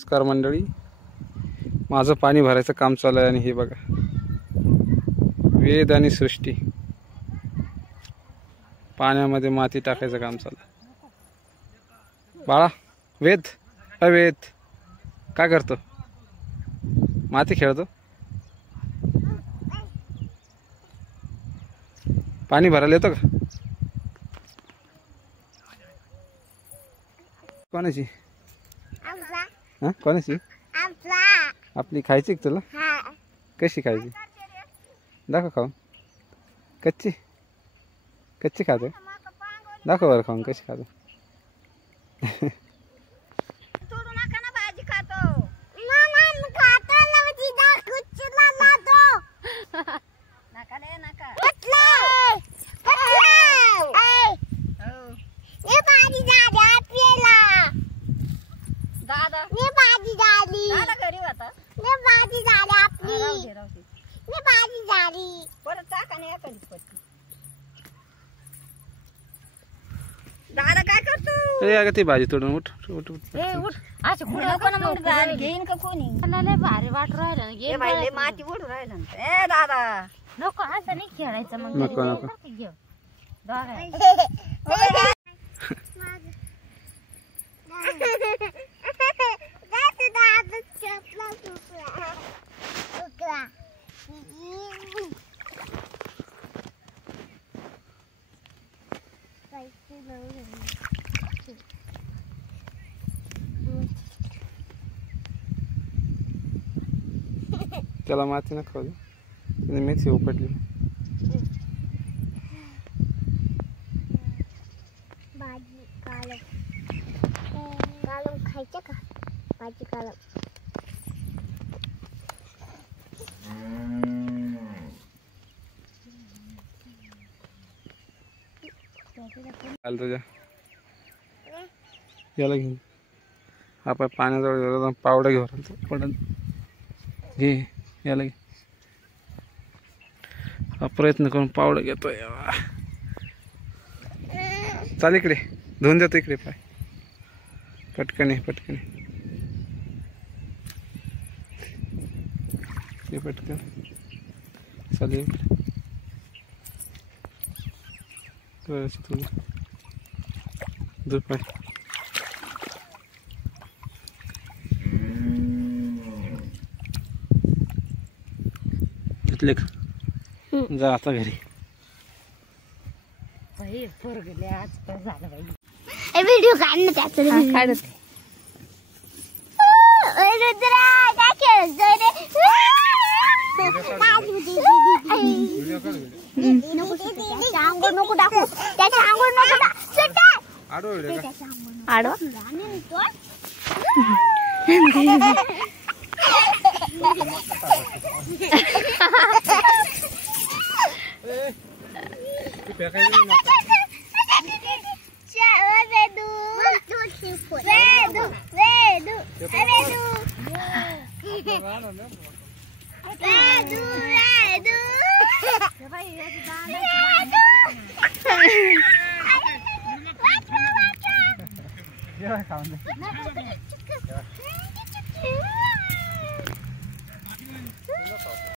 नमस्कार मंडळी, माझं पाणी भरायचं काम चालू आहे आणि हे बघा वेद आणि सृष्टी पाण्यामध्ये माती टाकायचं काम चालू आहे। बाळा वेद अवेद काय करतो? माती खेळतो? पाणी भरायला येतो का? कोणाची? हाँ कोणाची? आपली खायची का तुला? कशी खायची? दाखव खाऊन। कच्ची कच्ची खातो? दाखव बरं खाऊन कशी खातो। दादा काय करतो? ए अगं ती भाजी तोडून उठ उठ उठ। ए उठ आज कुठं पण मग गाडी घेईन का कोणी? मला लय भारी वाट राहिला घे बाई लय माती ओढून राहिला। ए दादा नको असं नाही खेळायचं मग नको नको घेऊ दादा त्याला माती नको खाऊ दे, त्याने मेथी उपटली। भाजी कालम खायचं का? भाजी कालम चाल तुझ्या याला घेऊन आपण पाण्याजवळ पावडा घेऊन घे याला घे। हा प्रयत्न करून पावडा घेतोय। चाल इकडे धुवून देतो, इकडे पाय पटकन पटकन ये पटकन चाल इकडे थोडं दूध पाय घेतले का? जा आता घरी। बाई पोरगले आज काय झालं बाई? ए व्हिडिओ काढ ना त्याचा काढते। रुद्रा काय खेळतोय रे? अंघोळ नको टाकू, त्याच्या अंघोळ नको आडो